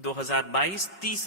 2022 30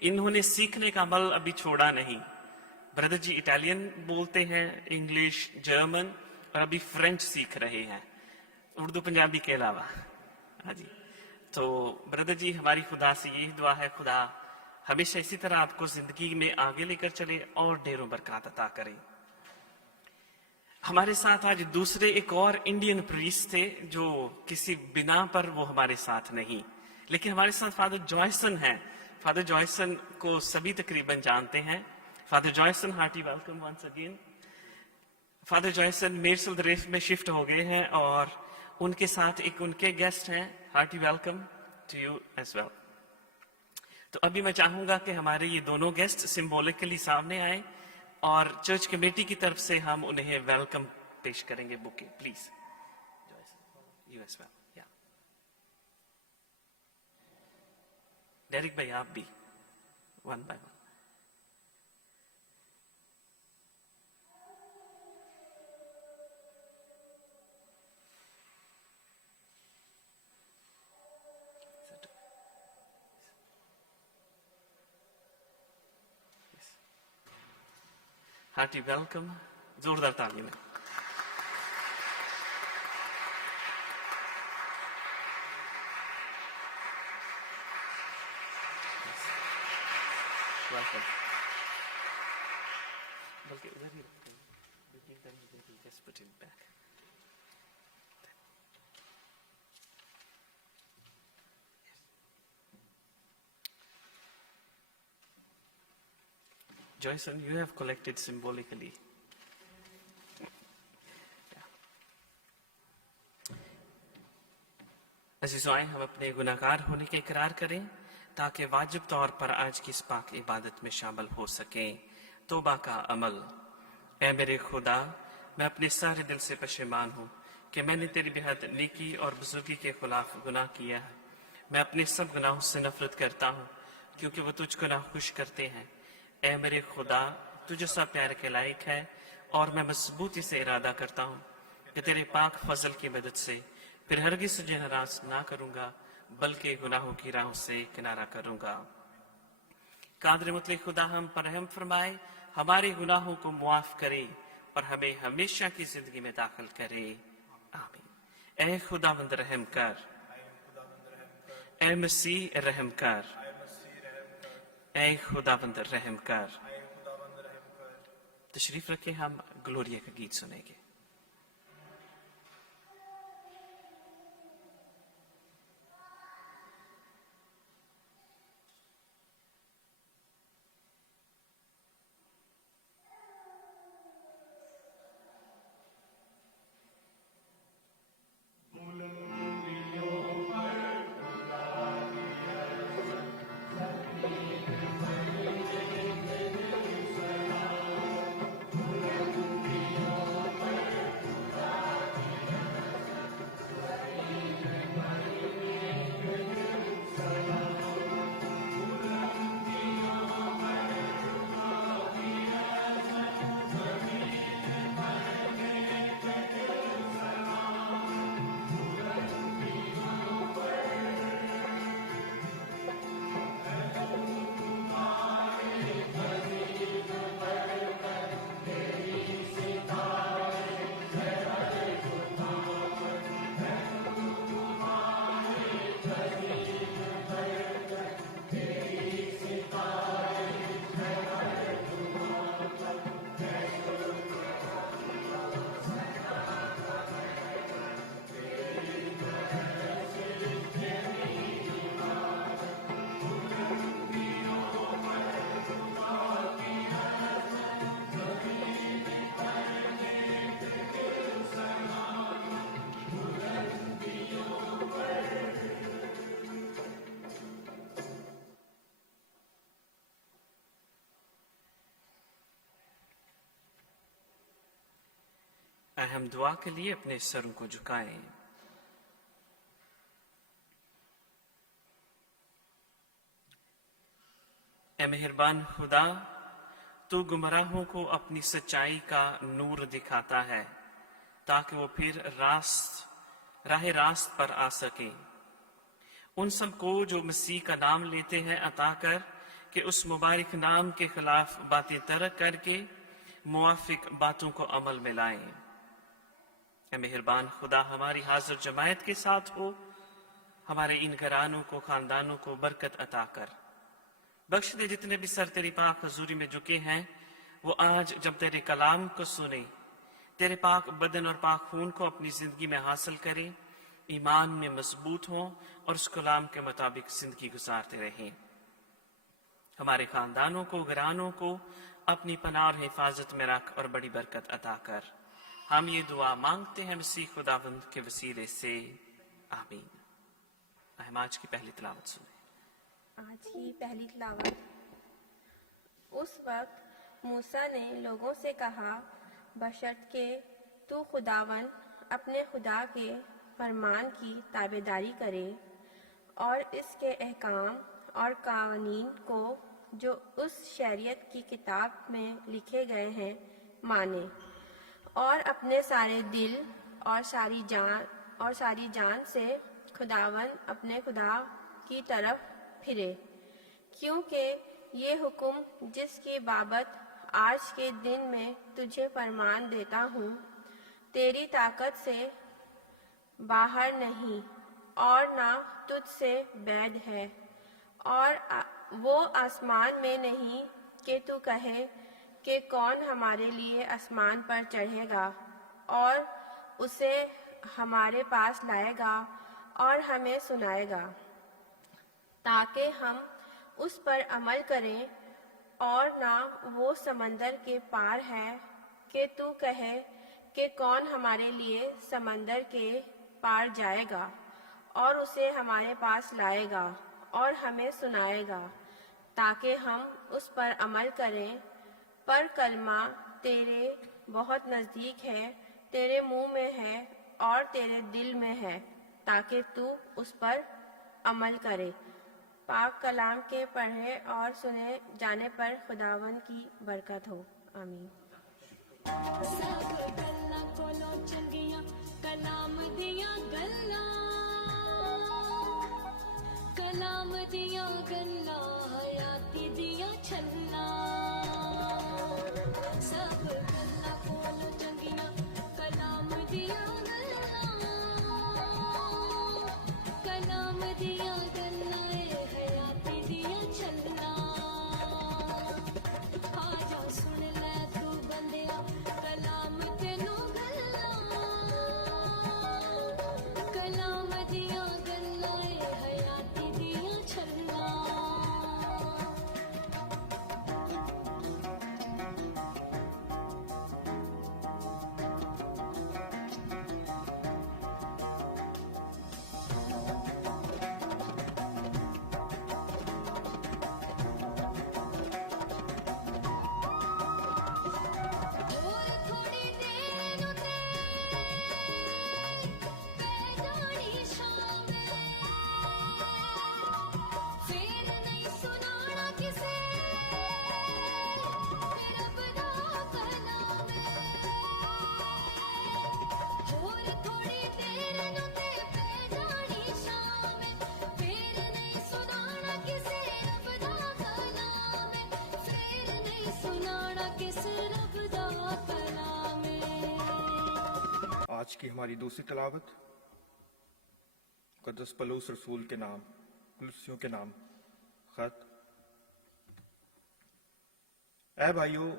انہوں نے سیکھنے کا عمل ابھی چھوڑا نہیں. بردر جی اٹالین بولتے ہیں, انگلش, جرمن اور ابھی فرینچ سیکھ رہے ہیں, اردو پنجابی کے علاوہ. ہاں جی, تو بردر جی ہماری خدا سے یہی دعا ہے, خدا ہمیشہ اسی طرح آپ کو زندگی میں آگے لے کر چلے اور ڈھیروں برکات عطا کرے. ہمارے ساتھ آج دوسرے ایک اور انڈین پریسٹ تھے جو کسی بنا پر وہ ہمارے ساتھ نہیں, لیکن ہمارے ساتھ فادر جوائسن ہیں. فادر جوائسن کو سبھی تقریباً جانتے ہیں. Father Joyson, hearty welcome once again. Father Joyson میرسل ریف میں شفٹ ہو گئے ہیں اور ان کے ساتھ ایک ان کے گیسٹ ہیں. Hearty welcome to you as well. تو ابھی میں چاہوں گا کہ ہمارے یہ دونوں گیسٹ سمبولکلی سامنے آئیں اور چرچ کمیٹی کی طرف سے ہم انہیں ویلکم پیش کریں گے. Bouquet please. You as well. یا ڈیرک بھائی آپ بھی one by one. Hearty welcome. زوردار تعلیم ہے. ویلکم. بلکہ ادھر ہی رکھتے ہیں. Just put it back. Joyson, you have collected symbolically. عزیزو, آئیں ہم اپنے گناہگار ہونے کے اقرار کریں تاکہ واجب طور پر آج کی اس پاک عبادت میں شامل ہو سکیں. توبہ کا عمل. اے میرے خدا, میں اپنے سارے دل سے پشیمان ہوں کہ میں نے تیری بہت نیکی اور بزرگی کے خلاف گناہ کیا ہے. میں اپنے سب گناہوں سے نفرت کرتا ہوں کیونکہ وہ تجھ کو ناخوش کرتے ہیں. اے میرے خدا, تجھے سب پیار کے لائق ہے اور میں مضبوطی سے ارادہ کرتا ہوں کہ تیرے پاک فضل کی مدد سے پھر ہرگز تجھے ناراض نہ کروں گا بلکہ گناہوں کی راہوں سے کنارہ کروں گا. قادر مطلق خدا ہم پر رحم فرمائے, ہمارے گناہوں کو معاف کرے اور ہمیں ہمیشہ کی زندگی میں داخل کرے. آمین. اے خداوند رحم کر. اے مسیح رحم کر. اے خداوند رحم کر. تشریف رکھیں, ہم گلوریا کا گیت سنیں گے. ہم دعا کے لیے اپنے سروں کو جھکائیں. اے مہربان خدا, تو گمراہوں کو اپنی سچائی کا نور دکھاتا ہے تاکہ وہ پھر راہ راست پر آ سکیں. ان سب کو جو مسیح کا نام لیتے ہیں عطا کر کہ اس مبارک نام کے خلاف باتیں ترک کر کے موافق باتوں کو عمل میں لائیں۔ اے مہربان خدا، ہماری حاضر جماعت کے ساتھ ہو، ہمارے ان گھرانوں کو، خاندانوں کو برکت عطا کر۔ بخش دے جتنے بھی سر تیری پاک حضوری میں جھکے ہیں، وہ آج جب تیرے کلام کو سنیں، تیرے پاک بدن اور پاک خون کو اپنی زندگی میں حاصل کریں، ایمان میں مضبوط ہوں اور اس کلام کے مطابق زندگی گزارتے رہیں۔ ہمارے خاندانوں کو، گھرانوں کو اپنی پناہ اور حفاظت میں رکھ اور بڑی برکت عطا کر۔ ہم یہ دعا مانگتے ہیں مسیح خداوند کے وسیلے سے، آمین۔ ہم آج کی پہلی تلاوت سنیں۔ آج کی پہلی تلاوت۔ اس وقت موسیٰ نے لوگوں سے کہا، بشرط کہ تو خداوند اپنے خدا کے فرمان کی تابعداری کرے اور اس کے احکام اور قوانین کو جو اس شریعت کی کتاب میں لکھے گئے ہیں مانے، اور اپنے سارے دل اور ساری جان سے خداوند اپنے خدا کی طرف پھرے، کیونکہ یہ حکم جس کی بابت آج کے دن میں تجھے فرمان دیتا ہوں تیری طاقت سے باہر نہیں اور نہ تجھ سے بعید ہے، اور وہ آسمان میں نہیں کہ تو کہے کہ کون ہمارے لیے آسمان پر چڑھے گا اور اسے ہمارے پاس لائے گا اور ہمیں سنائے گا، تاکہ ہم اس پر عمل کریں، اور نہ وہ سمندر کے پار ہے کہ تو کہے کہ کون ہمارے لیے سمندر کے پار جائے گا اور اسے ہمارے پاس لائے گا اور ہمیں سنائے گا، تاکہ ہم اس پر عمل کریں۔ پر کلمہ تیرے بہت نزدیک ہے، تیرے منہ میں ہے اور تیرے دل میں ہے، تاکہ تو اس پر عمل کرے۔ پاک کلام کے پڑھے اور سنے جانے پر خداوند کی برکت ہو، آمین۔ سب گلاں کولوں چنگیاں کلام دیاں گلاں، کلام دیاں گلاں حیاتی دیاں چھلاں، سب گلاں کولوں چنگیاں کلام دیاں گلاں، کلام دیاں گلاں حیاتی دیاں چھلاں، آ جا سن لے تو بندیا کلام تینوں گلاں، کلام دیاں گلاں حیاتی دیاں چھلاں۔ اور تھوڑی دیر نوں تے پہ جانی شام، پھر نہیں سنانا کسے رب دا کلام، اور تھوڑی دیر نوں تے پہ جانی شام، پھر نہیں سنانا کسے رب دا کلام، پھر نہیں سنانا کسے رب دا کلام۔ آج کی ہماری دوسری تلاوت مقدس پولس رسول کے نام، کلوسیوں کے نام خط۔ اے بھائیو،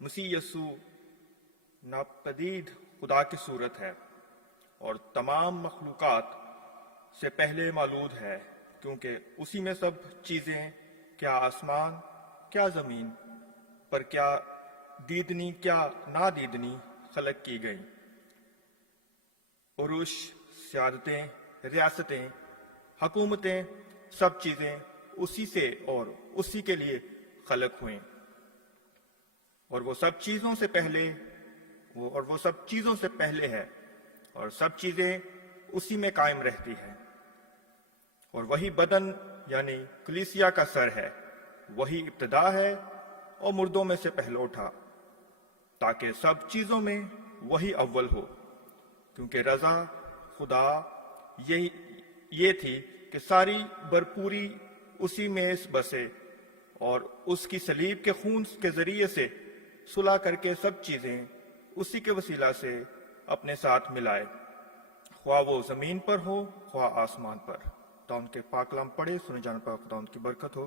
مسیح یسوع ناپدید خدا کی صورت ہے اور تمام مخلوقات سے پہلے مولود ہے، کیونکہ اسی میں سب چیزیں، کیا آسمان کیا زمین پر، کیا دیدنی کیا نادیدنی، خلق کی گئیں۔ عروش، سیادتیں، ریاستیں، حکومتیں، سب چیزیں اسی سے اور اسی کے لیے خلق ہوئیں، اور وہ سب چیزوں سے پہلے ہے، اور سب چیزیں اسی میں قائم رہتی ہیں۔ اور وہی بدن یعنی کلیسیا کا سر ہے، وہی ابتدا ہے اور مردوں میں سے پہلے اٹھا، تاکہ سب چیزوں میں وہی اول ہو، کیونکہ رضا خدا یہ تھی کہ ساری بھرپوری اسی میں بسے اور اس کی صلیب کے خون کے ذریعے سے صلح کر کے سب چیزیں اسی کے وسیلہ سے اپنے ساتھ ملائے، خواہ وہ زمین پر ہو خواہ آسمان پر۔ تو ان کے پاک کلام پڑھے، سنے جانے پر خدا ان کی برکت ہو۔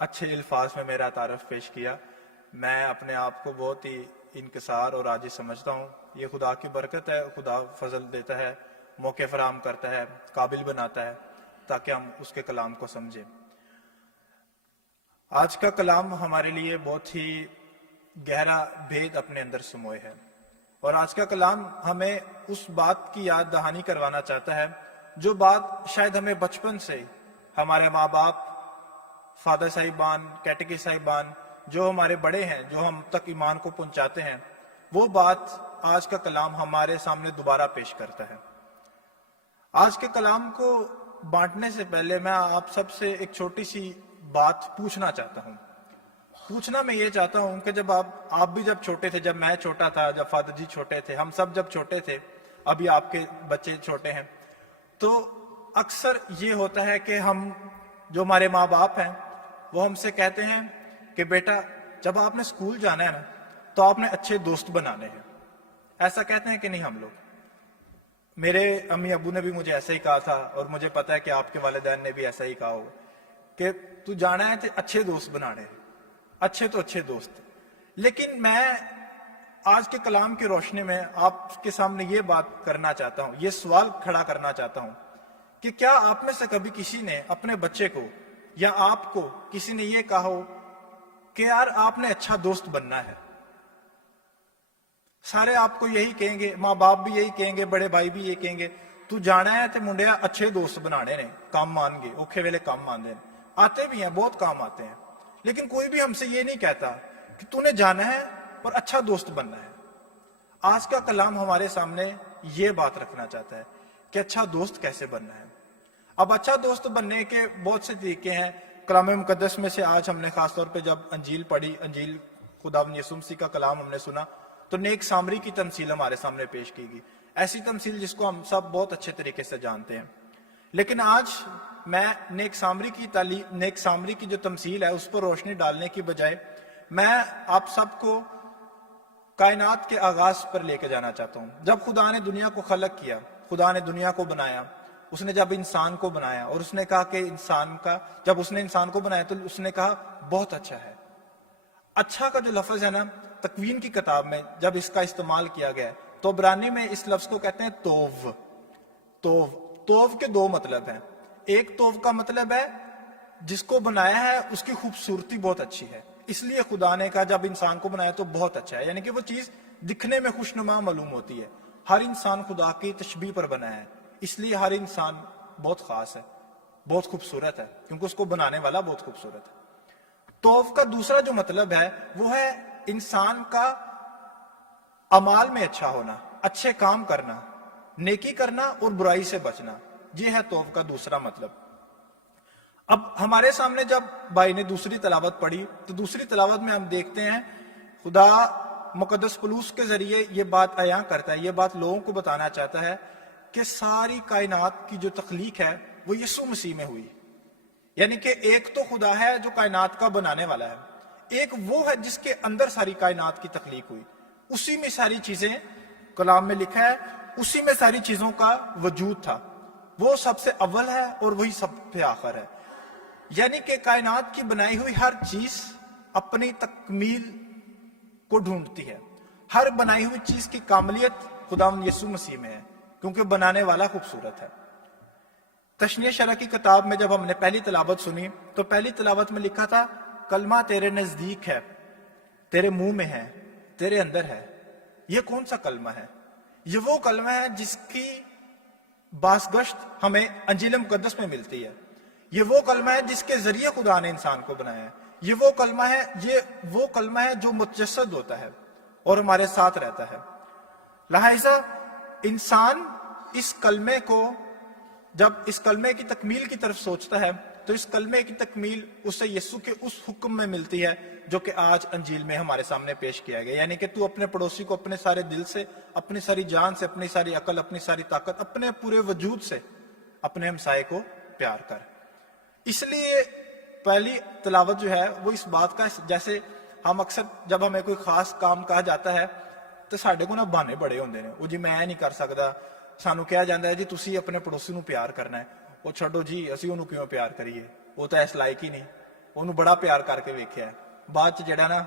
اچھے الفاظ میں میرا تعارف پیش کیا. میں اپنے آپ کو بہت ہی انکسار اور عاجز سمجھتا ہوں. یہ خدا کی برکت ہے, خدا فضل دیتا ہے, موقع فراہم کرتا ہے, قابل بناتا ہے تاکہ ہم اس کے کلام کو سمجھیں. آج کا کلام ہمارے لیے بہت ہی گہرا بھید اپنے اندر سموئے ہے, اور آج کا کلام ہمیں اس بات کی یاد دہانی کروانا چاہتا ہے جو بات شاید ہمیں بچپن سے ہمارے ماں باپ, فادر صاحبان, کیٹیکی صاحبان, جو ہمارے بڑے ہیں, جو ہم تک ایمان کو پہنچاتے ہیں, وہ بات آج کا کلام ہمارے سامنے دوبارہ پیش کرتا ہے. آج کے کلام کو بانٹنے سے پہلے میں آپ سب سے ایک چھوٹی سی بات پوچھنا چاہتا ہوں. پوچھنا میں یہ چاہتا ہوں کہ جب آپ بھی جب چھوٹے تھے, جب میں چھوٹا تھا, جب فادر جی چھوٹے تھے, ہم سب جب چھوٹے تھے, ابھی آپ کے بچے چھوٹے ہیں, تو اکثر یہ ہوتا ہے کہ ہم جو ہمارے ماں باپ ہیں وہ ہم سے کہتے ہیں کہ بیٹا جب آپ نے اسکول جانا ہے نا تو آپ نے اچھے دوست بنانے ہیں. ایسا کہتے ہیں کہ نہیں ہم لوگ؟ میرے امی ابو نے بھی مجھے ایسا ہی کہا تھا, اور مجھے پتا ہے کہ آپ کے والدین نے بھی ایسا ہی کہا ہوگا کہ تو جانا ہے تو اچھے دوست بنانے ہیں, اچھے تو اچھے دوست. لیکن میں آج کے کلام کی روشنی میں آپ کے سامنے یہ بات کرنا چاہتا ہوں, یہ سوال کھڑا کرنا چاہتا ہوں کہ کیا آپ میں سے کبھی کسی نے اپنے بچے کو یا آپ کو کسی نے یہ کہا ہو کہ یار آپ نے اچھا دوست بننا ہے؟ سارے آپ کو یہی کہیں گے, ماں باپ بھی یہی کہیں گے, بڑے بھائی بھی یہ کہیں گے, تو جانا ہے تے منڈیا اچھے دوست بنانے نے, کام مان گے, اوکھے ویلے کام مان دیں. آتے بھی ہیں, بہت کام آتے ہیں, لیکن کوئی بھی ہم سے یہ نہیں کہتا کہ تو نے جانا ہے اور اچھا دوست بننا ہے. آج کا کلام ہمارے سامنے یہ بات رکھنا چاہتا ہے کہ اچھا دوست کیسے بننا ہے. اب اچھا دوست بننے کے بہت سے طریقے ہیں. کلام مقدس میں سے آج ہم نے خاص طور پہ جب انجیل پڑھی, انجیل خداوند یسوع مسیح کا کلام ہم نے سنا, تو نیک سامری کی تمثیل ہمارے سامنے پیش کی گئی, ایسی تمثیل جس کو ہم سب بہت اچھے طریقے سے جانتے ہیں. لیکن آج میں نیک سامری کی جو تمثیل ہے اس پر روشنی ڈالنے کی بجائے میں آپ سب کو کائنات کے آغاز پر لے کے جانا چاہتا ہوں. جب خدا نے دنیا کو خلق کیا, خدا نے دنیا کو بنایا, اس نے جب انسان کو بنایا اور اس نے کہا کہ جب اس نے انسان کو بنایا تو اس نے کہا بہت اچھا ہے. اچھا کا جو لفظ ہے نا, تکوین کی کتاب میں جب اس کا استعمال کیا گیا تو عبرانی میں اس لفظ کو کہتے ہیں توو. توو کے دو مطلب ہیں. ایک توو کا مطلب ہے جس کو بنایا ہے اس کی خوبصورتی بہت اچھی ہے, اس لیے خدا نے کہا جب انسان کو بنایا تو بہت اچھا ہے, یعنی کہ وہ چیز دکھنے میں خوشنما معلوم ہوتی ہے. ہر انسان خدا کی تشبیہ پر بنا ہے, اس لیے ہر انسان بہت خاص ہے, بہت خوبصورت ہے, کیونکہ اس کو بنانے والا بہت خوبصورت ہے. توف کا دوسرا جو مطلب ہے وہ ہے انسان کا اعمال میں اچھا ہونا, اچھے کام کرنا, نیکی کرنا اور برائی سے بچنا. یہ ہے توف کا دوسرا مطلب. اب ہمارے سامنے جب بھائی نے دوسری تلاوت پڑھی تو دوسری تلاوت میں ہم دیکھتے ہیں خدا مقدس پولس کے ذریعے یہ بات عیاں کرتا ہے, یہ بات لوگوں کو بتانا چاہتا ہے کہ ساری کائنات کی جو تخلیق ہے وہ یسوع مسیح میں ہوئی. یعنی کہ ایک تو خدا ہے جو کائنات کا بنانے والا ہے, ایک وہ ہے جس کے اندر ساری کائنات کی تخلیق ہوئی, اسی میں ساری چیزیں, کلام میں لکھا ہے اسی میں ساری چیزوں کا وجود تھا, وہ سب سے اول ہے اور وہی سب سے آخر ہے. یعنی کہ کائنات کی بنائی ہوئی ہر چیز اپنی تکمیل کو ڈھونڈتی ہے. ہر بنائی ہوئی چیز کی کاملیت خداوند یسوع مسیح میں ہے, کیونکہ بنانے والا خوبصورت ہے. تشنیہ شرح کی کتاب میں جب ہم نے پہلی تلاوت سنی تو پہلی تلاوت میں لکھا تھا کلمہ تیرے نزدیک ہے, تیرے منہ میں ہے, تیرے اندر ہے. یہ کون سا کلمہ ہے؟ یہ وہ کلمہ ہے جس کی بازگشت ہمیں انجیل مقدس میں ملتی ہے. یہ وہ کلمہ ہے جس کے ذریعے خدا نے انسان کو بنایا ہے. یہ وہ کلمہ ہے جو متجسد ہوتا ہے اور ہمارے ساتھ رہتا ہے. لہذا انسان اس کلمے کو جب اس کلمے کی تکمیل کی طرف سوچتا ہے تو اس کلمے کی تکمیل اسے یسوع کے اس حکم میں ملتی ہے جو کہ آج انجیل میں ہمارے سامنے پیش کیا گیا. یعنی کہ تو اپنے پڑوسی کو اپنے سارے دل سے, اپنی ساری جان سے, اپنی ساری عقل, اپنی ساری طاقت, اپنے پورے وجود سے اپنے ہمسائے کو پیار کر. اس لیے پہلی تلاوت جو ہے وہ اس بات کا, جیسے ہم اکثر جب ہمیں کوئی خاص کام کہا جاتا ہے تو ساڈے کو نا بہانے بڑے ہوندے نے, وہ جی میں نہیں کر سکتا. سانو کہا جاتا ہے جی تسی اپنے پڑوسی نو پیار کرنا ہے. وہ چھڈو جی اسی انہوں کیوں پیار کریے, وہ تو اس لائق ہی نہیں. ਉਹਨੂੰ ਬੜਾ ਪਿਆਰ ਕਰਕੇ ਵੇਖਿਆ ਹੈ, ਬਾਅਦ ਚ ਜਿਹੜਾ ਨਾ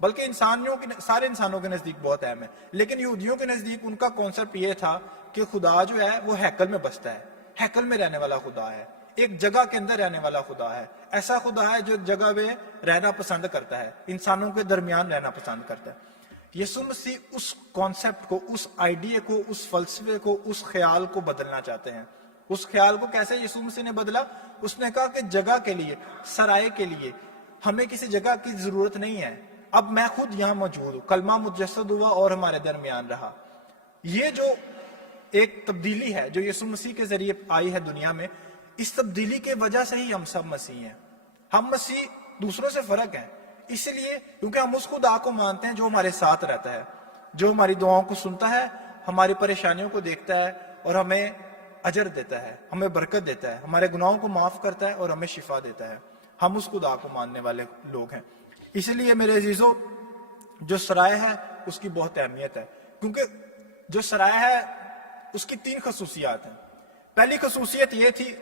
بلکہ سارے انسانوں کے نزدیک بہت اہم ہے. لیکن یہودیوں کے نزدیک ان کا کانسیپٹ یہ تھا کہ خدا جو ہے وہ ہیکل میں بستا ہے, ہیکل میں رہنے والا خدا ہے, ایک جگہ کے اندر رہنے والا خدا ہے, ایسا خدا ہے جو ایک جگہ میں رہنا پسند کرتا ہے, انسانوں کے درمیان رہنا پسند کرتا ہے. یسوع مسیح اس کانسیپٹ کو, اس آئیڈیا کو, اس فلسفے کو, اس خیال کو بدلنا چاہتے ہیں. اس خیال کو کیسے یسوع مسیح نے بدلا؟ اس نے کہا کہ جگہ کے لیے, سرائے کے لیے ہمیں کسی جگہ کی ضرورت نہیں ہے, اب میں خود یہاں موجود ہوں, کلمہ مجسد ہوا اور ہمارے درمیان رہا. یہ جو ایک تبدیلی ہے جو یسوع مسیح کے ذریعے آئی ہے دنیا میں, اس تبدیلی کے وجہ سے ہی ہم سب مسیح ہیں. ہم مسیح دوسروں سے فرق ہیں اس لیے کیونکہ ہم اس خدا کو مانتے ہیں جو ہمارے ساتھ رہتا ہے, جو ہماری دعاؤں کو سنتا ہے, ہماری پریشانیوں کو دیکھتا ہے اور ہمیں اجر دیتا ہے, ہمیں برکت دیتا ہے, ہمارے گناہوں کو معاف کرتا ہے اور ہمیں شفا دیتا ہے. ہم اس خدا کو ماننے والے لوگ ہیں. اس لیے میرے عزیزو, جو سرائے ہے اس کی بہت اہمیت ہے, کیونکہ جو سرائے ہے اس کی 3 خصوصیات ہیں. پہلی خصوصیت یہ تھی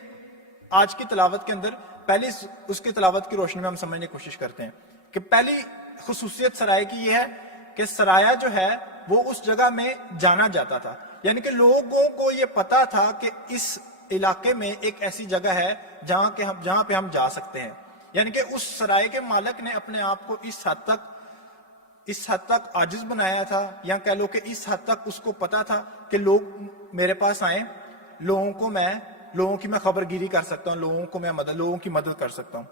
آج کی تلاوت کے اندر, پہلی اس کی تلاوت کی روشنی میں ہم سمجھنے کی کوشش کرتے ہیں کہ پہلی خصوصیت سرائے کی یہ ہے کہ سرایہ جو ہے وہ اس جگہ میں جانا جاتا تھا. یعنی کہ لوگوں کو یہ پتا تھا کہ اس علاقے میں ایک ایسی جگہ ہے جہاں پہ ہم جا سکتے ہیں. یعنی کہ اس سرائے کے مالک نے اپنے آپ کو اس حد تک عاجز بنایا تھا, یا کہہ لو کہ اس حد تک اس کو پتا تھا کہ لوگ میرے پاس آئیں, لوگوں کی میں خبر گیری کر سکتا ہوں, لوگوں کی مدد کر سکتا ہوں.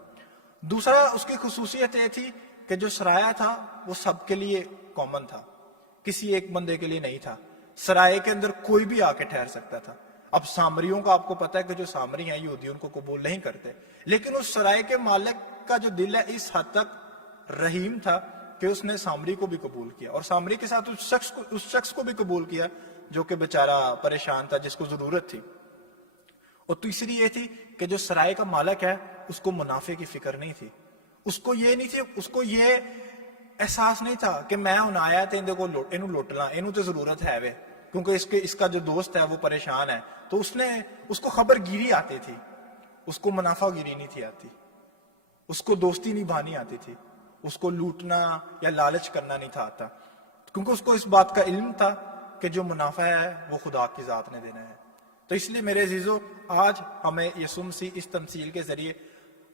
دوسرا اس کی خصوصیت یہ تھی کہ جو سرایہ تھا وہ سب کے لیے کامن تھا, کسی ایک بندے کے لیے نہیں تھا. سرائے کے اندر کوئی بھی آ کے ٹھہر سکتا تھا. اب سامریوں کا آپ کو پتا ہے کہ جو سامری ہیں یہودی ان کو قبول نہیں کرتے, لیکن اس سرائے کے مالک کا جو دل ہے اس حد تک رحیم تھا کہ اس نے سامری کو بھی قبول کیا, اور سامری کے ساتھ اس شخص کو بھی قبول کیا جو کہ بیچارہ پریشان تھا, جس کو ضرورت تھی. اور تیسری یہ تھی کہ جو سرائے کا مالک ہے اس کو منافع کی فکر نہیں تھی. اس کو یہ احساس نہیں تھا کہ میں ہن آیا تے اینو لوٹنا, اینو تے ضرورت ہے وے, کیونکہ اس کا جو دوست ہے وہ پریشان ہے. تو اس کو خبر گیری آتی تھی, اس کو منافع گیری نہیں تھی آتی, اس کو دوستی نبھانی آتی تھی, اس کو لوٹنا یا لالچ کرنا نہیں تھا آتا, کیونکہ اس کو اس بات کا علم تھا کہ جو منافع ہے وہ خدا کی ذات نے دینا ہے. تو اس لیے میرے عزیزو, آج ہمیں یسوع مسیح اس تمثیل کے ذریعے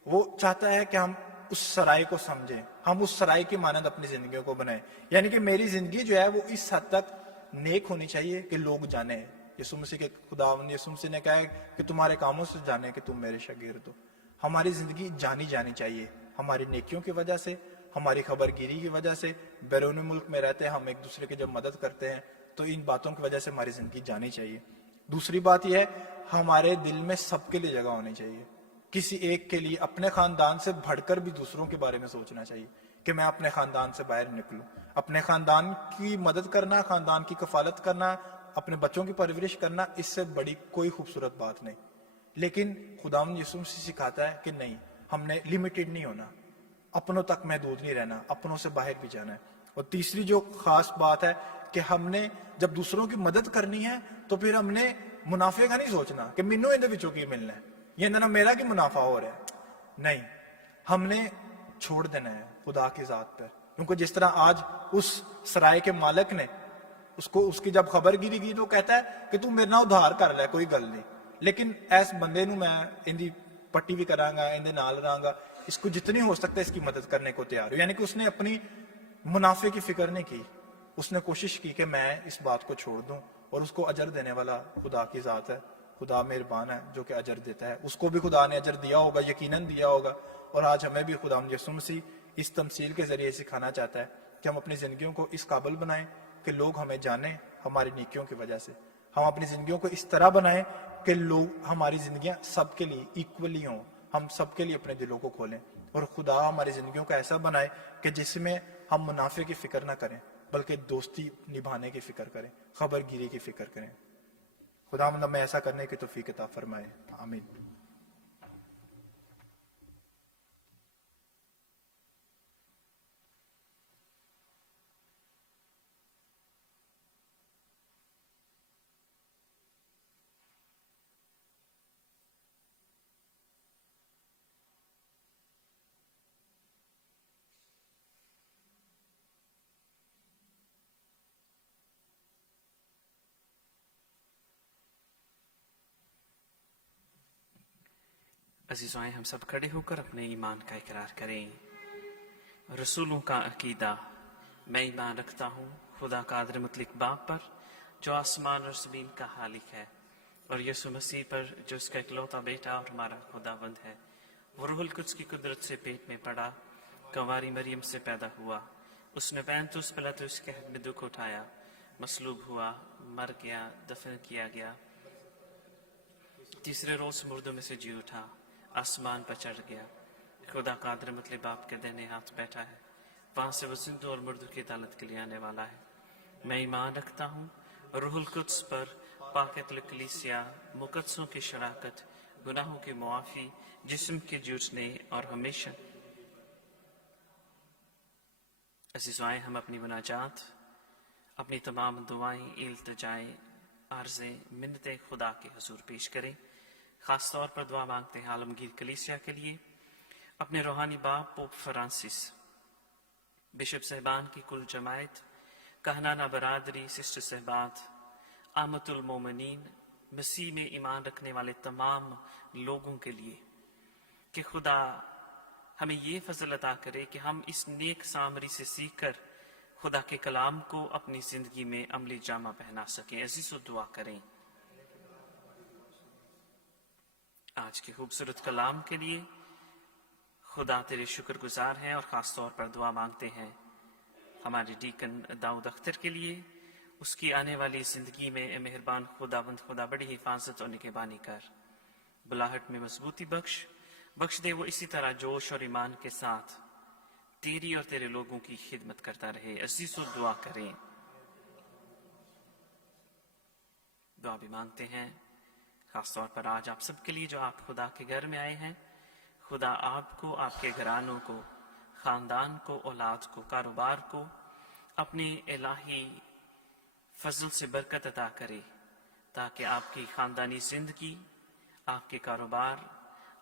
وہ چاہتا ہے کہ ہم اس سرائے کو سمجھیں, ہم اس سرائے کی مانند اپنی زندگیوں کو بنائیں. یعنی کہ میری زندگی جو ہے وہ اس حد تک نیک ہونی چاہیے کہ لوگ جانیں. یسوع مسیح کے خداوند یسوع مسیح نے کہا ہے کہ تمہارے کاموں سے جانے کہ تم میرے شاگرد ہو. ہماری زندگی جانی چاہیے, ہماری نیکیوں کی وجہ سے, ہماری خبر گیری کی وجہ سے. بیرون ملک میں رہتے ہیں ہم ایک دوسرے کی جب مدد کرتے ہیں تو ان باتوں کی وجہ سے ہماری زندگی جانی چاہیے. دوسری بات یہ ہے ہمارے دل میں سب کے لیے جگہ ہونی چاہیے. کسی ایک کے لیے اپنے خاندان سے بڑھ کر بھی دوسروں کے بارے میں سوچنا چاہیے کہ میں اپنے خاندان سے باہر نکلوں. اپنے خاندان کی مدد کرنا, خاندان کی کفالت کرنا, اپنے بچوں کی پرورش کرنا, اس سے بڑی کوئی خوبصورت بات نہیں. لیکن خداوند یسوع مسیح سکھاتا ہے کہ نہیں, ہم نے لمیٹڈ نہیں ہونا, اپنوں تک محدود نہیں رہنا, اپنوں سے باہر بھی جانا ہے. اور تیسری جو خاص بات ہے کہ ہم نے جب دوسروں کی مدد کرنی ہے تو پھر ہم نے منافع کا نہیں سوچنا کہ مینوں اندر وچوں کی ملنا ہے, یہ نہ منافع کی منافع ہو رہا ہے. نہیں, ہم نے چھوڑ دینا ہے خدا کی ذات پر. کیونکہ جس طرح آج اس سرائے کے مالک نے اس کی جب خبر گیری کی تو کہتا ہے کہ تو میرے نال ادھار کر لے, کوئی گل نہیں, لیکن ایس بندے نو میں اندی پٹی بھی کراں گا, اندے نال رہاں گا, اس کو جتنی ہو سکتا ہے اس کی مدد کرنے کو تیار ہو. یعنی کہ اس نے اپنی منافع کی فکر نہیں کی, اس نے کوشش کی کہ میں اس بات کو چھوڑ دوں. اور اس کو اجر دینے والا خدا کی ذات ہے, خدا مہربان ہے جو کہ اجر دیتا ہے. اس کو بھی خدا نے اجر دیا ہوگا, یقیناً دیا ہوگا. اور آج ہمیں بھی خدا یسوع مسیح اس تمثیل کے ذریعے سکھانا چاہتا ہے کہ ہم اپنی زندگیوں کو اس قابل بنائیں کہ لوگ ہمیں جانیں ہماری نیکیوں کی وجہ سے. ہم اپنی زندگیوں کو اس طرح بنائیں کہ لوگ ہماری زندگیاں سب کے لیے ایکولی ہوں, ہم سب کے لیے اپنے دلوں کو کھولیں. اور خدا ہماری زندگیوں کو ایسا بنائے کہ جس میں ہم منافع کی فکر نہ کریں بلکہ دوستی نبھانے کی فکر کریں, خبر گیری کی فکر کریں. خدا ہمیں ایسا کرنے کی توفیق عطا فرمائے. آمین. عزیزائیں ہم سب کھڑے ہو کر اپنے ایمان کا اقرار کریں. رسولوں کا عقیدہ. میں ایمان رکھتا ہوں خدا قادر مطلق باپ پر جو آسمان اور زمین کا خالق ہے، اور یسوع مسیح پر جو اس کا اکلوتا بیٹا اور ہمارا خداوند ہے. وہ روح القدس کی قدرت سے پیٹ میں پڑا، کنواری مریم سے پیدا ہوا، اس نے پینتوس پلاطس کے حد میں دکھ اٹھایا، مصلوب ہوا، مر گیا، دفن کیا گیا، تیسرے روز مردوں میں سے جی اٹھا، آسمان پر چڑھ گیا، خدا قادر مطلب باپ کے دائنے ہاتھ بیٹھا ہے، وہاں سے وہ زندوں اور مردوں کی عدالت کے لیے آنے والا ہے. میں ایمان رکھتا ہوں روح القدس پر، پاک کلیسیا، مقدسوں کی شراکت، گناہوں کی معافی، جسم کے جوڑنے اور ہمیشہ. عزیزائیں ہم اپنی مناجات، اپنی تمام دعائیں، التجائیں، عرضیں، منتیں خدا کے حضور پیش کریں. خاص طور پر دعا مانگتے ہیں عالمگیر کلیسیا کے لیے، اپنے روحانی باپ پوپ فرانسس، بشپ صاحبان کی کل جماعت، کہنانہ برادری، سسٹر صاحبات، عامۃ المومنین، مسیح میں ایمان رکھنے والے تمام لوگوں کے لیے کہ خدا ہمیں یہ فضل عطا کرے کہ ہم اس نیک سامری سے سیکھ کر خدا کے کلام کو اپنی زندگی میں عملی جامہ پہنا سکیں. عزیز و دعا کریں. آج کے خوبصورت کلام کے لیے خدا تیرے شکر گزار ہیں، اور خاص طور پر دعا مانگتے ہیں ہمارے ڈیکن داؤد اختر کے لیے. اس کی آنے والی زندگی میں اے مہربان خداوند خدا بڑی حفاظت اور نگہبانی کر، بلاہٹ میں مضبوطی بخش دے، وہ اسی طرح جوش اور ایمان کے ساتھ تیری اور تیرے لوگوں کی خدمت کرتا رہے. عزیز و دعا کریں. دعا بھی مانگتے ہیں خاص طور پر آج آپ سب کے لیے جو آپ خدا کے گھر میں آئے ہیں. خدا آپ کو، آپ کے گھرانوں کو، خاندان کو، اولاد کو، کاروبار کو اپنی الہی فضل سے برکت عطا کرے، تاکہ آپ کی خاندانی زندگی، آپ کے کاروبار،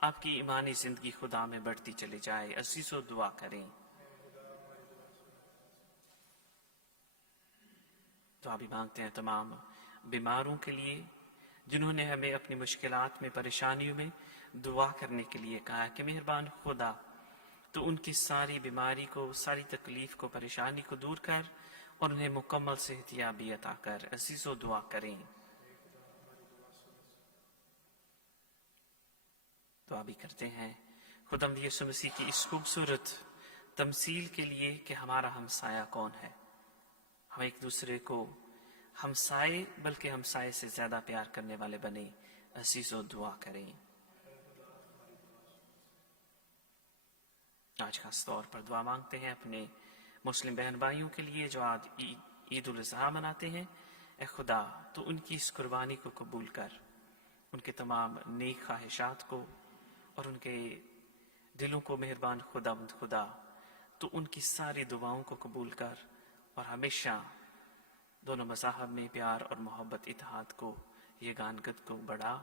آپ کی ایمانی زندگی خدا میں بڑھتی چلی جائے. عزیز و دعا کریں. دعا بھی مانگتے ہیں تمام بیماروں کے لیے جنہوں نے ہمیں اپنی مشکلات میں، پریشانیوں میں دعا کرنے کے لیے کہا کہ مہربان خدا تو ان کی ساری بیماری کو، ساری تکلیف کو، پریشانی کو دور کر اور انہیں مکمل صحت یابی عطا کر. عزیز و دعا کریں. دعا بھی کرتے ہیں خداوند یسوع مسیح کی اس خوبصورت تمثیل کے لیے کہ ہمارا ہمسایہ کون ہے. ہم ایک دوسرے کو ہمسائے بلکہ ہمسائے سے زیادہ پیار کرنے والے بنے. عزیز و دعا کریں. آج خاص طور پر دعا مانگتے ہیں اپنے مسلم بہن بھائیوں کے لیے جو آج عید الاضحیٰ مناتے ہیں. اے خدا تو ان کی اس قربانی کو قبول کر، ان کے تمام نیک خواہشات کو اور ان کے دلوں کو مہربان خدا تو ان کی ساری دعاؤں کو قبول کر، اور ہمیشہ دونوں مذاہب میں پیار اور محبت، اتحاد کو، یگانگت کو بڑھا،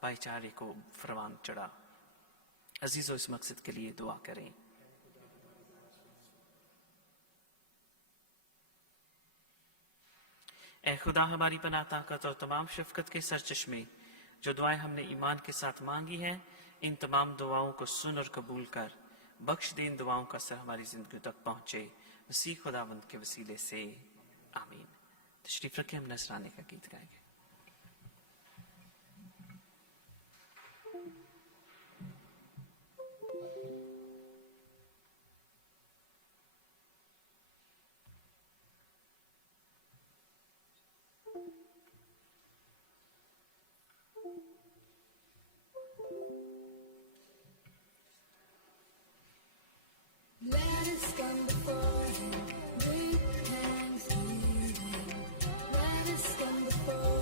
بھائی چارے کو فروان چڑھا. عزیزو اس مقصد کے لیے دعا کریں. اے خدا ہماری پناہ، طاقت اور تمام شفقت کے سرچشمے، جو دعائیں ہم نے ایمان کے ساتھ مانگی ہیں، ان تمام دعاؤں کو سن اور قبول کر بخش دے. ان دعاؤں کا اثر ہماری زندگی تک پہنچے، مسیح خداوند کے وسیلے سے آمین. تشریف رکھیں، ہم نذرانے کا گیت گائیں گے. Let us come before Him with thanksgiving. Let us come before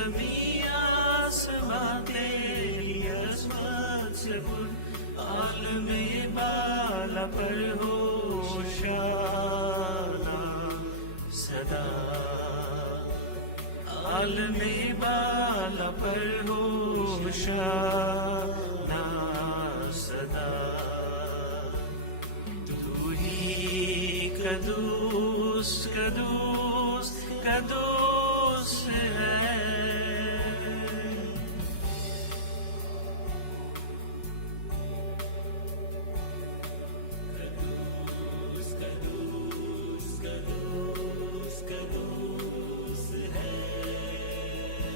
زمین آسماں تیری عظمت سے پر عالم بالا پر ہو شانہ صدا عالم بالا پر ہو شانہ صدا تو ہی قدوس قدوس قدوس ہے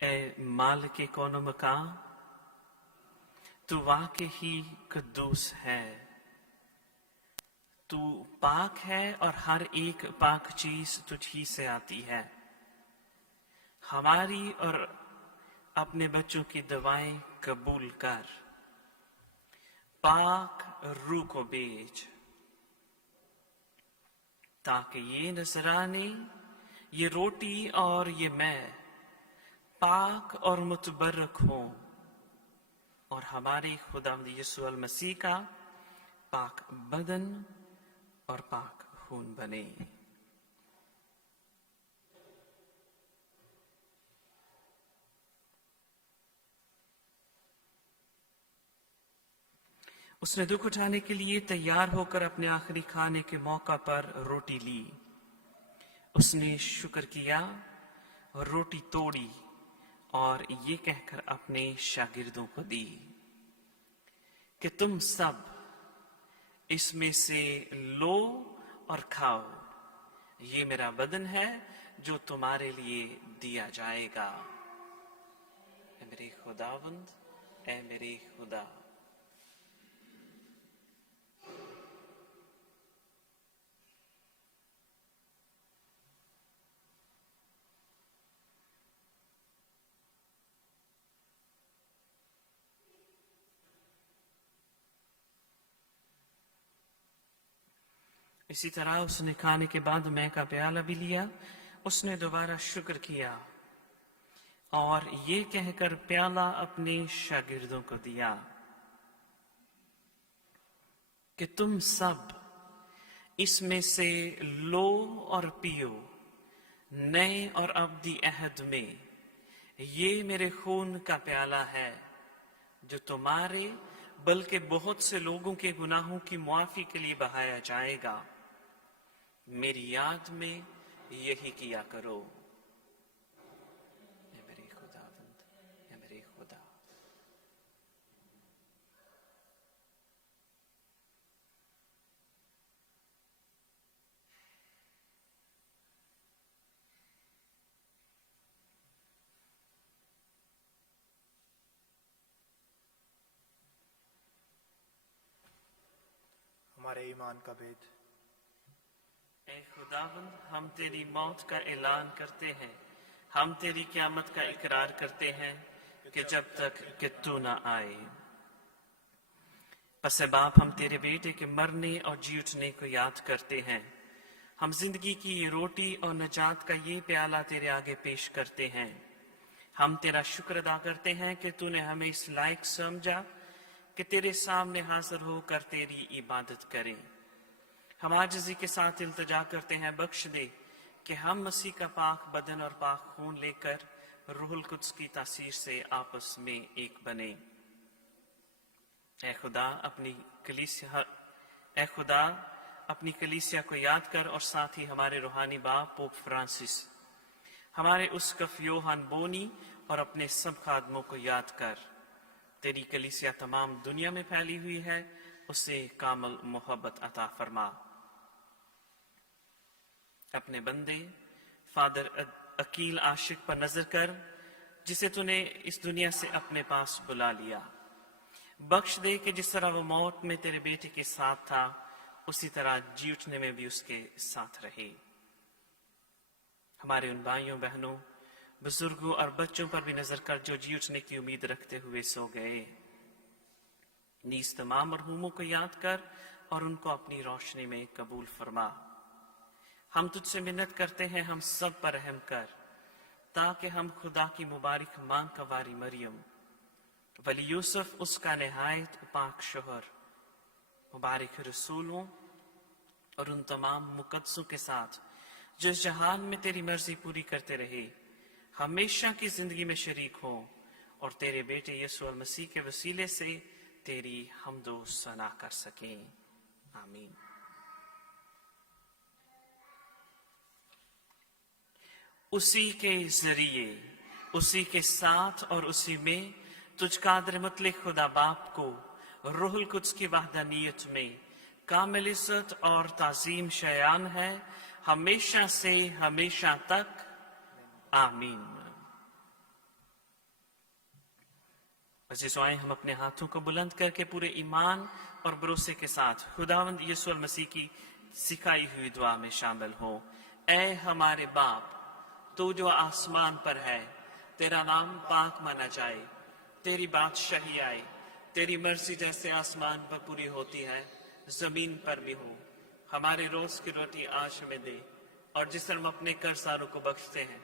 اے مالک کون و مکان تو واقع ہی قدوس ہے تو پاک ہے اور ہر ایک پاک چیز تجھ ہی سے آتی ہے ہماری اور اپنے بچوں کی دعائیں قبول کر پاک روح کو بھیج تاکہ یہ نذرانے یہ روٹی اور یہ میں پاک اور متبرک ہوں اور ہمارے خداوند یسوع المسیح کا پاک بدن اور پاک خون بنے اس نے دکھ اٹھانے کے لیے تیار ہو کر اپنے آخری کھانے کے موقع پر روٹی لی اس نے شکر کیا اور روٹی توڑی اور یہ کہہ کر اپنے شاگردوں کو دی کہ تم سب اس میں سے لو اور کھاؤ یہ میرا بدن ہے جو تمہارے لیے دیا جائے گا اے میرے خداوند اے میرے خدا اسی طرح اس نے کھانے کے بعد مے کا پیالہ بھی لیا اس نے دوبارہ شکر کیا اور یہ کہہ کر پیالہ اپنے شاگردوں کو دیا کہ تم سب اس میں سے لو اور پیو نئے اور ابدی عہد میں یہ میرے خون کا پیالہ ہے جو تمہارے بلکہ بہت سے لوگوں کے گناہوں کی معافی کے لیے بہایا جائے گا میری یاد میں یہی کیا کرو اے میرے خداوند اے میرے خدا ہمارے ایمان کا بھید۔ اے خداوند ہم تیری موت کا اعلان کرتے ہیں، ہم تیری قیامت کا اقرار کرتے ہیں کہ جب تک کہ تو نہ آئے۔ پس باپ ہم تیرے بیٹے کے مرنے اور جی اٹھنے کو یاد کرتے ہیں، ہم زندگی کی یہ روٹی اور نجات کا یہ پیالہ تیرے آگے پیش کرتے ہیں۔ ہم تیرا شکر ادا کرتے ہیں کہ تو نے ہمیں اس لائق سمجھا کہ تیرے سامنے حاضر ہو کر تیری عبادت کریں۔ ہم عاجزی کے ساتھ التجا کرتے ہیں، بخش دے کہ ہم مسیح کا پاک بدن اور پاک خون لے کر روح القدس کی تاثیر سے آپس میں ایک بنے۔ اے خدا اپنی کلیسیا کو یاد کر، اور ساتھ ہی ہمارے روحانی باپ پوپ فرانسس، ہمارے اسقف یوحان بونی اور اپنے سب خادموں کو یاد کر۔ تیری کلیسیا تمام دنیا میں پھیلی ہوئی ہے، اسے کامل محبت عطا فرما۔ اپنے بندے فادر عقیل عاشق پر نظر کر، جسے تو نے اس دنیا سے اپنے پاس بلا لیا۔ بخش دے کہ جس طرح وہ موت میں تیرے بیٹے کے ساتھ تھا، اسی طرح جی اٹھنے میں بھی اس کے ساتھ رہے۔ ہمارے ان بھائیوں بہنوں، بزرگوں اور بچوں پر بھی نظر کر جو جی اٹھنے کی امید رکھتے ہوئے سو گئے۔ نیز تمام مرحوموں کو یاد کر اور ان کو اپنی روشنی میں قبول فرما۔ ہم تجھ سے منت کرتے ہیں، ہم سب پر رحم کر، تاکہ ہم خدا کی مبارک ماں کنواری مریم، ولی یوسف اس کا نہایت پاک شوہر، مبارک رسولوں اور ان تمام مقدسوں کے ساتھ جو اس جہان میں تیری مرضی پوری کرتے رہے، ہمیشہ کی زندگی میں شریک ہوں، اور تیرے بیٹے یسوع المسیح کے وسیلے سے تیری حمد و ثنا کر سکیں۔ آمین۔ اسی کے ذریعے، اسی کے ساتھ اور اسی میں تجھ قادر مطلق خدا باپ کو روح القدس کی وحدانیت میں کامل عزت اور تعظیم شایان ہے، ہمیشہ سے ہمیشہ تک۔ آمین۔ عزیزو، آئیں ہم اپنے ہاتھوں کو بلند کر کے پورے ایمان اور بھروسے کے ساتھ خداوند یسوع المسیح کی سکھائی ہوئی دعا میں شامل ہوں۔ اے ہمارے باپ، تو جو آسمان پر ہے، تیرا نام پاک مانا جائے، تیری بادشاہی آئے، تیری مرضی جیسے آسمان پر پوری ہوتی ہے زمین پر بھی ہو۔ ہمارے روز کی روٹی آج ہمیں دے، اور جس طرح ہم اپنے قرضداروں کو بخشتے ہیں،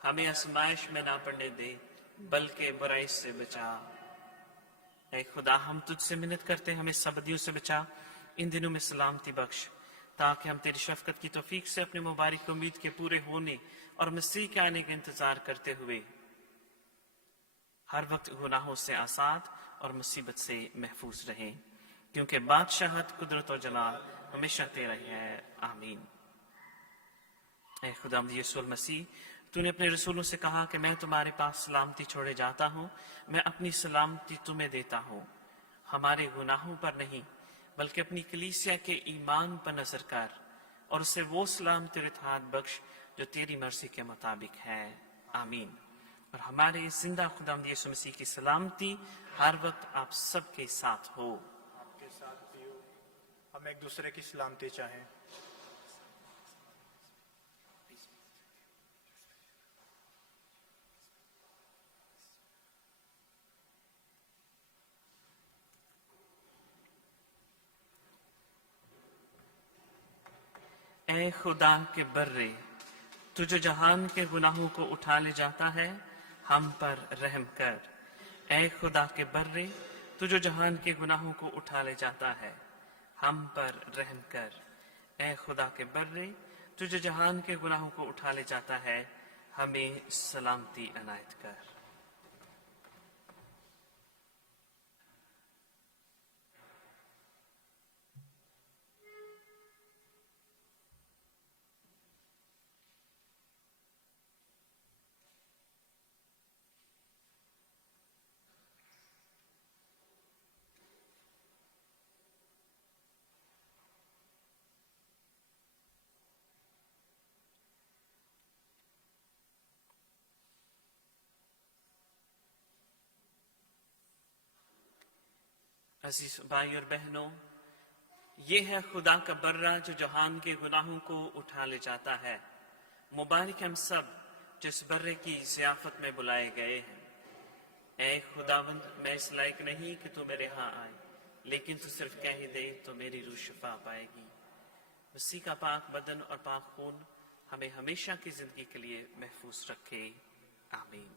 ہمیں آزمائش میں نہ پڑنے دے بلکہ برائی سے بچا۔ اے خدا، ہم تجھ سے منت کرتے ہیں، ہمیں سبدیوں سے بچا، ان دنوں میں سلامتی بخش، تاکہ ہم تیری شفقت کی توفیق سے اپنے مبارک امید کے پورے ہونے اور مسیح کے آنے کا انتظار کرتے ہوئے ہر وقت گناہوں سے آزاد اور مصیبت سے محفوظ رہیں، کیونکہ بادشاہت، قدرت اور جلال ہمیشہ تیرا ہی ہے۔ آمین۔ اے خداوند یسوع المسیح، تو نے اپنے رسولوں سے کہا کہ میں تمہارے پاس سلامتی چھوڑے جاتا ہوں، میں اپنی سلامتی تمہیں دیتا ہوں۔ ہمارے گناہوں پر نہیں بلکہ اپنی کلیسیا کے ایمان پر نظر کر، اور اسے وہ سلامتی اور اتحاد بخش جو تیری مرضی کے مطابق ہے۔ آمین۔ اور ہمارے زندہ خداوند یسوع مسیح کی سلامتی ہر وقت آپ سب کے ساتھ ہو۔ آپ کے ساتھ بھی ہو۔ ہم ایک دوسرے کی سلامتی چاہیں۔ اے خدا کے برے، تو جو جہان کے گناہوں کو اٹھا لے جاتا ہے، ہم پر رحم کر۔ اے خدا کے برے، تو جو جہان کے گناہوں کو اٹھا لے جاتا ہے، ہم پر رحم کر۔ اے خدا کے برے، تو جو جہان کے گناہوں کو اٹھا لے جاتا ہے، ہمیں سلامتی عنایت کر۔ عزیز بھائی اور بہنوں، یہ ہے خدا کا برہ جو جہان کے گناہوں کو اٹھا لے جاتا ہے۔ مبارک ہم سب جس برے کی ضیافت میں بلائے گئے ہیں۔ اے خداوند، میں اس لائق نہیں کہ تو میرے ہاں آئے، لیکن تو صرف کہہ دے تو میری روح شفا پائے گی۔ مسیح کا پاک بدن اور پاک خون ہمیں ہمیشہ کی زندگی کے لیے محفوظ رکھے، آمین۔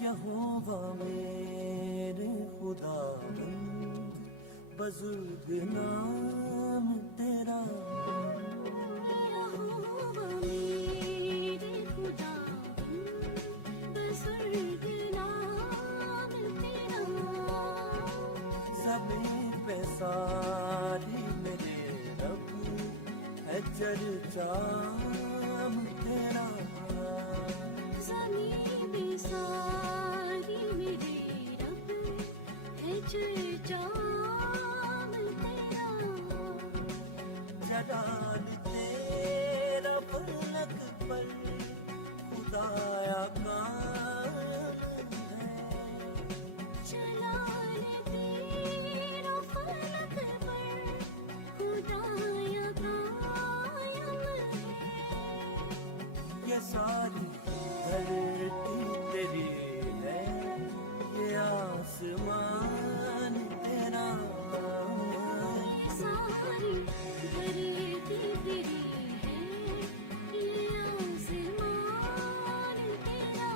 یہوہ میرے خداوند، بزرگ نام تیرا، یہوہ میرے خداوند، بزرگ نام تیرا، زمین پہ ساری میرے رب ہے چرچا تیرا، زمین میں ساری میرے رب ہے چرچا تیرا، جلال تیرا فلک پر خدایا کام ہے، جلال تیرا فلک پر خدایا قائم ہے، یہ ساری دھرتی تیری ہے، یہ آسمان تیرا، ساری دھرتی تیری ہے، یہ آسمان تیرا،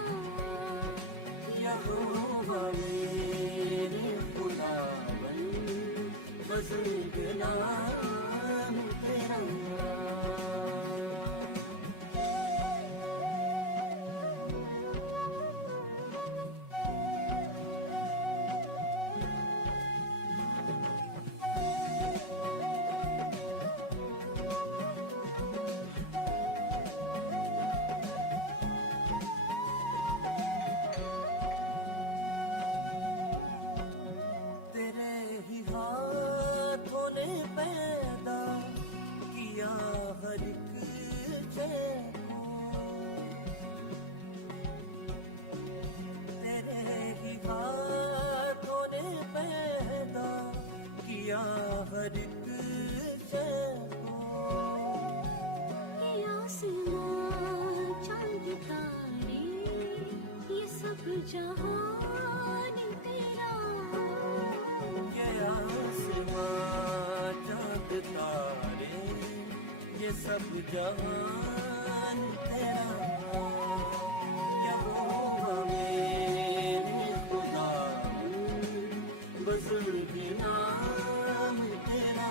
یہوہ میرے خداوند، بزرگ نام تیرا۔ تیرے ہی ہاتھوں نے پیدا کیا ہر ایک شے کو، تیرے ہی ہاتھوں نے پیدا کیا ہر ایک شے کو، یہ آسمان چاند تارے، یہ سب جہان تیرا، یہ آسمان چاند تارے، یہ سب جہان تیرا، یہوہ میرے خداوند، بزرگ نام تیرا۔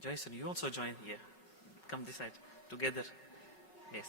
Jason, you also join here. Come this side together. Yes.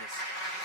Yes.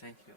Thank you.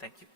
Thank you.